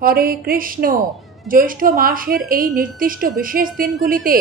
হরে কৃষ্ণ। জ্যৈষ্ঠ মাসের এই নির্দিষ্ট বিশেষ দিনগুলিতে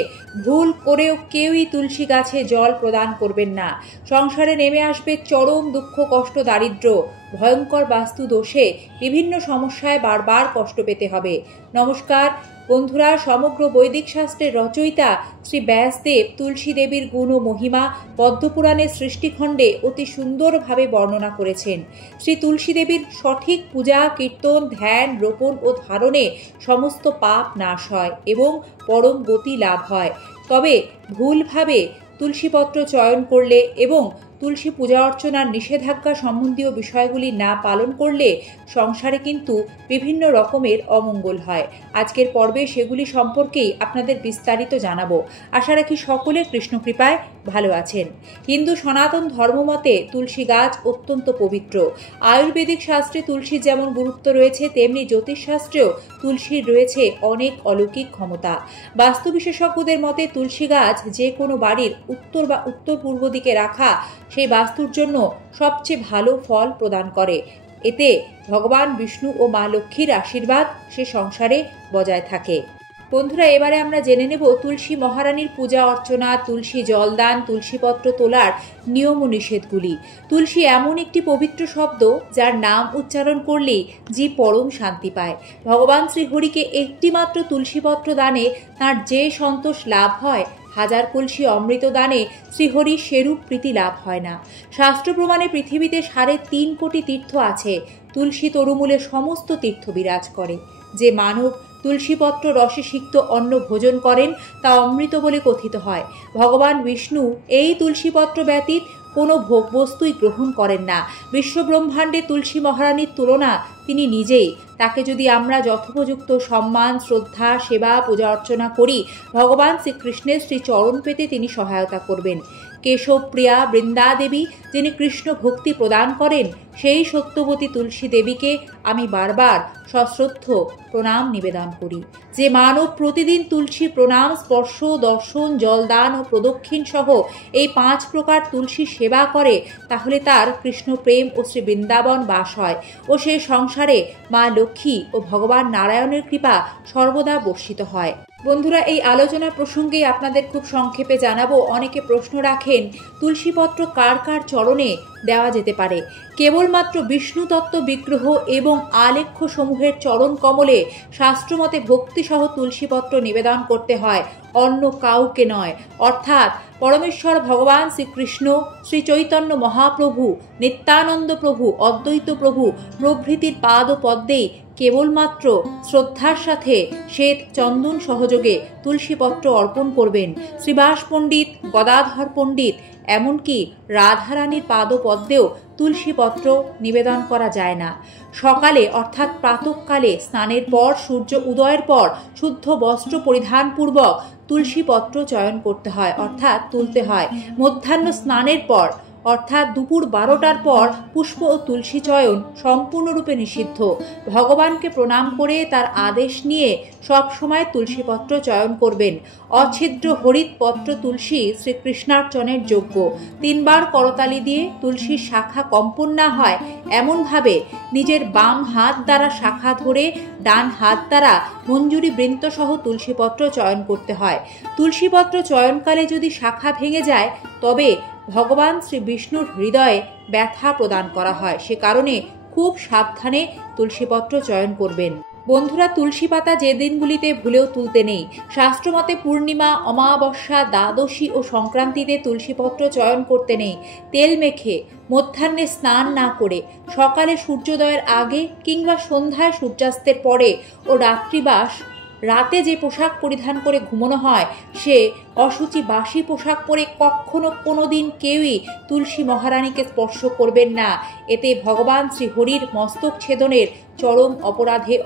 ভুল করেও কেউই তুলসী গাছে জল প্রদান করবেন না। সংসারে নেমে আসবে চরম দুঃখ, কষ্ট, দারিদ্র্য, ভয়ঙ্কর বাস্তু দোষে বিভিন্ন সমস্যায় বারবার কষ্ট পেতে হবে। নমস্কার বন্ধুরা, সমগ্র বৈদিক শাস্ত্রের রচয়িতা শ্রী ব্যাসদেব তুলসী দেবীর গুণ ও মহিমা পদ্মপুরাণের সৃষ্টিখণ্ডে অতি সুন্দরভাবে বর্ণনা করেছেন। শ্রী তুলসী দেবীর সঠিক পূজা, কীর্তন, ধ্যান, রোপণ ও ধারণে সমস্ত পাপ নাশ হয় এবং পরম গতি লাভ হয়। তবে ভুলভাবে তুলসীপত্র চয়ন করলে এবং তুলসী পূজা অর্চনার নিষেধাজ্ঞা সম্বন্ধীয় বিষয়গুলি না পালন করলে সংসারে কিন্তু বিভিন্ন রকমের অমঙ্গল হয়। আজকের পর্বে সেগুলি সম্পর্কেই আপনাদের বিস্তারিত জানাবো। আশা রাখি সকলে কৃষ্ণকৃপায় ভালো আছেন। হিন্দু সনাতন ধর্মমতে তুলসী গাছ অত্যন্ত পবিত্র। আয়ুর্বেদিক শাস্ত্রে তুলসীর যেমন গুরুত্ব রয়েছে, তেমনি জ্যোতিষশাস্ত্রেও তুলসীর রয়েছে অনেক অলৌকিক ক্ষমতা। বাস্তু বিশেষজ্ঞদের মতে তুলসী গাছ যে কোনো বাড়ির উত্তর বা উত্তর পূর্ব দিকে রাখা সেই বাস্তুর জন্য সবচেয়ে ভালো ফল প্রদান করে। এতে ভগবান বিষ্ণু ও মা লক্ষ্মীর আশীর্বাদ সে সংসারে বজায় থাকে। বন্ধুরা, এবারে আমরা জেনে নেব তুলসী মহারানীর পূজা অর্চনা, তুলসী জলদান, তুলসীপত্র তোলার নিয়ম ও নিষেধগুলি। তুলসী এমন একটি পবিত্র শব্দ যার নাম উচ্চারণ করলেই জীব পরম শান্তি পায়। ভগবান শ্রীহরিকে একটিমাত্র তুলসীপত্র দানে তাঁর যে সন্তোষ লাভ হয়, হাজার কলসি অমৃত দানে শ্রীহরি সেরূপ প্রীতি লাভ হয় না। শাস্ত্র প্রমাণে পৃথিবীতে 3.5 কোটি তীর্থ আছে। তুলসী তরুমূলে সমস্ত তীর্থ বিরাজ করে। যে মানব তুলসীপত্র রসে সিক্ত অন্ন ভোজন করেন তা অমৃত বলে কথিত হয়। ভগবান বিষ্ণু এই তুলসীপত্র ব্যতীত কোনো ভোগবস্তুই গ্রহণ করেন না। বিশ্বব্রহ্মাণ্ডে তুলসী মহারানীর তুলনা তিনি নিজেই। তাকে যদি আমরা যথোপযুক্ত সম্মান, শ্রদ্ধা, সেবা, পূজা অর্চনা করি, ভগবান শ্রীকৃষ্ণের শ্রীচরণ পেতে তিনি সহায়তা করবেন। কেশব প্রিয়া বৃন্দা দেবী যিনি কৃষ্ণ ভক্তি প্রদান করেন, সেই সত্যবতী তুলসী দেবীকে আমি বারবার সশ্রদ্ধ প্রণাম নিবেদন করি। যে মানব প্রতিদিন তুলসী প্রণাম, স্পর্শ, দর্শন, জলদান ও প্রদক্ষিণ সহ এই 5 প্রকার তুলসী সেবা করে, তাহলে তার কৃষ্ণ প্রেম ও শ্রী বৃন্দাবন বাস হয় ও সে সংসারে মা লক্ষ্মী ও ভগবান নারায়ণের কৃপা সর্বদা বর্ষিত হয়। বন্ধুরা, এই আলোচনার প্রসঙ্গে আপনাদের খুব সংক্ষেপে জানাবো। অনেকে প্রশ্ন রাখেন, তুলসীপত্র কার কার চরণে দেওয়া যেতে পারে? কেবলমাত্র বিষ্ণু তত্ত্ব বিগ্রহ এবং আলেখ্য সমূহের চরণ কমলে শাস্ত্রমতে ভক্তিসহ তুলসীপত্র নিবেদন করতে হয়, অন্য কাউকে নয়। অর্থাৎ পরমেশ্বর ভগবান শ্রীকৃষ্ণ, শ্রী চৈতন্য মহাপ্রভু, নিত্যানন্দ প্রভু, অদ্বৈত প্রভু প্রভৃতির পাদ ও পদ্মেই কেবলমাত্র শ্রদ্ধার সাথে শ্বেত চন্দন সহযোগে তুলসীপত্র অর্পণ করবেন। শ্রীবাস পণ্ডিত, গদাধর পণ্ডিত, এমনকি রাধারানীর পাদ পদ্মেও তুলসীপত্র নিবেদন করা যায় না। সকালে অর্থাৎ প্রাতঃকালে স্নানের পর, সূর্য উদয়ের পর শুদ্ধ বস্ত্র পরিধানপূর্বক তুলসীপত্র চয়ন করতে হয়, অর্থাৎ তুলতে হয়। মধ্যাহ্ন স্নানের পর অর্থাৎ দুপুর 12টার পর পুষ্প ও তুলসী চয়ন সম্পূর্ণরূপে নিষিদ্ধ। ভগবানকে প্রণাম করে তার আদেশ নিয়ে সবসময় তুলসীপত্র চয়ন করবেন। অছিদ্র হরিত পত্র তুলসী শ্রীকৃষ্ণার্চনের যোগ্য। 3 বার করতালি দিয়ে তুলসীর শাখা কম্পন না হয় এমনভাবে নিজের বাম হাত দ্বারা শাখা ধরে ডান হাত দ্বারা মঞ্জুরি বৃন্ত সহ তুলসীপত্র চয়ন করতে হয়। তুলসীপত্র চয়নকালে যদি শাখা ভেঙে যায়, তবে ভগবান শ্রী বিষ্ণুর হৃদয়ে ব্যথা প্রদান করা হয়। সে কারণে খুব সাবধানে তুলসীপত্র চয়ন করবেন। বন্ধুরা, তুলসী পাতা যে দিনগুলিতে ভুলেও তুলতে নেই। শাস্ত্রমতে পূর্ণিমা, অমাবস্যা, দ্বাদশী ও সংক্রান্তিতে তুলসীপত্র চয়ন করতে নেই। তেল মেখে, মধ্যাহ্নে স্নান না করে, সকালে সূর্যোদয়ের আগে কিংবা সন্ধ্যায় সূর্যাস্তের পরে ও রাত্রিবাস রাতে যে পোশাক পরিধান করে ঘুমানো হয়, সে অশুচি বাসি পোশাক পরে কখনো কোনোদিন কেউই তুলসী মহারানীকে স্পর্শ করবেন না। এতে ভগবান শ্রীহরির মস্তক ছেদনের চরম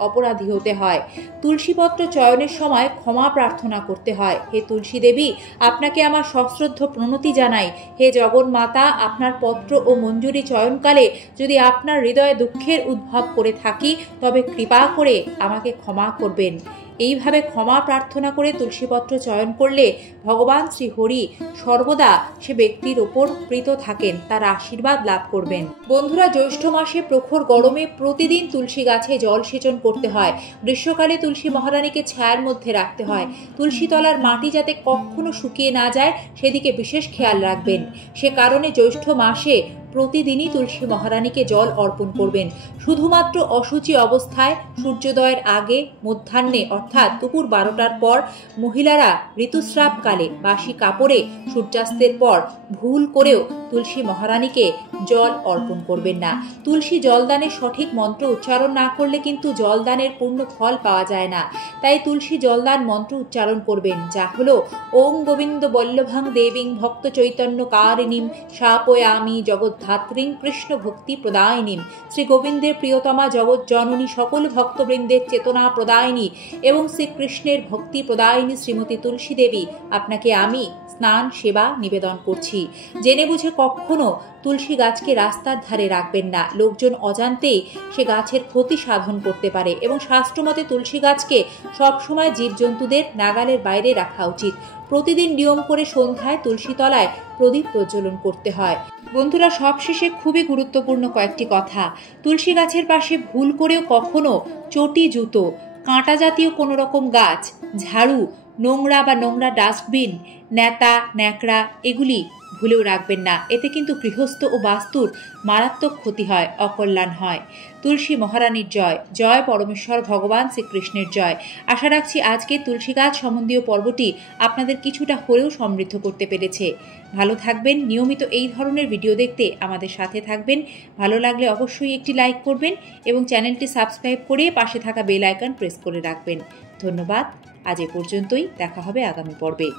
অপরাধী হতে হয়। তুলসীপত্র চয়নের সময় ক্ষমা প্রার্থনা করতে হয়। হে তুলসী দেবী, আপনাকে আমার সশ্রদ্ধ প্রণতি জানাই। হে জগন্মাতা, আপনার পত্র ও মঞ্জুরি চয়নকালে যদি আপনার হৃদয়ে দুঃখের উদ্ভব করে থাকি, তবে কৃপা করে আমাকে ক্ষমা করবেন। এইভাবে ক্ষমা প্রার্থনা করে তুলসীপত্র চয়ন করলে ভগবান শ্রীহরি সর্বদা সে ব্যক্তির ওপর প্রীত থাকেন, তার আশীর্বাদ লাভ করবেন। বন্ধুরা, জ্যৈষ্ঠ মাসে প্রখর গরমে প্রতিদিন তুলসী গাছে জল সেচন করতে হয়। গ্রীষ্মকালে তুলসী মহারানীকে ছায়ার মধ্যে রাখতে হয়। তুলসী তলার মাটি যাতে কখনো শুকিয়ে না যায় সেদিকে বিশেষ খেয়াল রাখবেন। সে কারণে জ্যৈষ্ঠ মাসে প্রতিদিনই তুলসী মহারানীকে জল অর্পণ করবেন। শুধুমাত্র অশুচি অবস্থায় সূর্যোদয়ের আগে, মধ্যাহ্নে অর্থাৎ দুপুর 12টার পর মহিলারা ঋতুস্রাবকালে বাসি কাপড়ে সূর্যাস্তের পর ভুল করেও তুলসী মহারানীকে জল অর্পণ করবেন না। তুলসী জলদানের সঠিক মন্ত্র উচ্চারণ না করলে কিন্তু জলদানের পূর্ণ ফল পাওয়া যায় না। তাই তুলসী জলদান মন্ত্র উচ্চারণ করবেন, যা হলো ওম গোবিন্দ বল্লভাং দেবীং ভক্ত চৈতন্য কারিণীম শাপয়ামি জগদ্ধাত্রীং কৃষ্ণ ভক্তি প্রদায়িনীম। শ্রী গোবিন্দের প্রিয়তমা জগৎ জননী, সকল ভক্তবৃন্দের চেতনা প্রদায়িনী এবং শ্রীকৃষ্ণের ভক্তি প্রদায়িনী শ্রীমতী তুলসী দেবী, আপনাকে আমি স্নান সেবা নিবেদন করছি। জেনে বুঝে কখনো তুলসী গাছকে রাস্তার ধারে রাখবেন না। লোকজন অজান্তেই সে গাছের ক্ষতি সাধন করতে পারে এবং শাস্ত্রমতে তুলসী গাছকে সবসময় জীবজন্তুদের নাগালের বাইরে রাখা উচিত। প্রতিদিন নিয়ম করে সন্ধ্যায় তুলসী তলায় প্রদীপ প্রজ্বলন করতে হয়। বন্ধুরা, সবশেষে খুবই গুরুত্বপূর্ণ কয়েকটি কথা। তুলসী গাছের পাশে ভুল করেও কখনো চটি, জুতো, কাঁটা জাতীয় কোনো রকম গাছ, ঝাড়ু, নোংরা বা নোংরা ডাস্টবিন, নেতা, ন্যাকড়া এগুলি ভুলেও রাখবেন না। এতে কিন্তু গৃহস্থ ও বাস্তুর মারাত্মক ক্ষতি হয়, অকল্যাণ হয়। তুলসী মহারানীর জয়, জয় পরমেশ্বর ভগবান শ্রীকৃষ্ণের জয়। আশা রাখছি আজকে তুলসী গাছ সম্বন্ধীয় পর্বটি আপনাদের কিছুটা হলেও সমৃদ্ধ করতে পেরেছে। ভালো থাকবেন। নিয়মিত এই ধরনের ভিডিও দেখতে আমাদের সাথে থাকবেন। ভালো লাগলে অবশ্যই একটি লাইক করবেন এবং চ্যানেলটি সাবস্ক্রাইব করে পাশে থাকা বেল আইকন প্রেস করে রাখবেন। ধন্যবাদ। আজ এ পর্যন্তই, দেখা হবে আগামী পর্বে।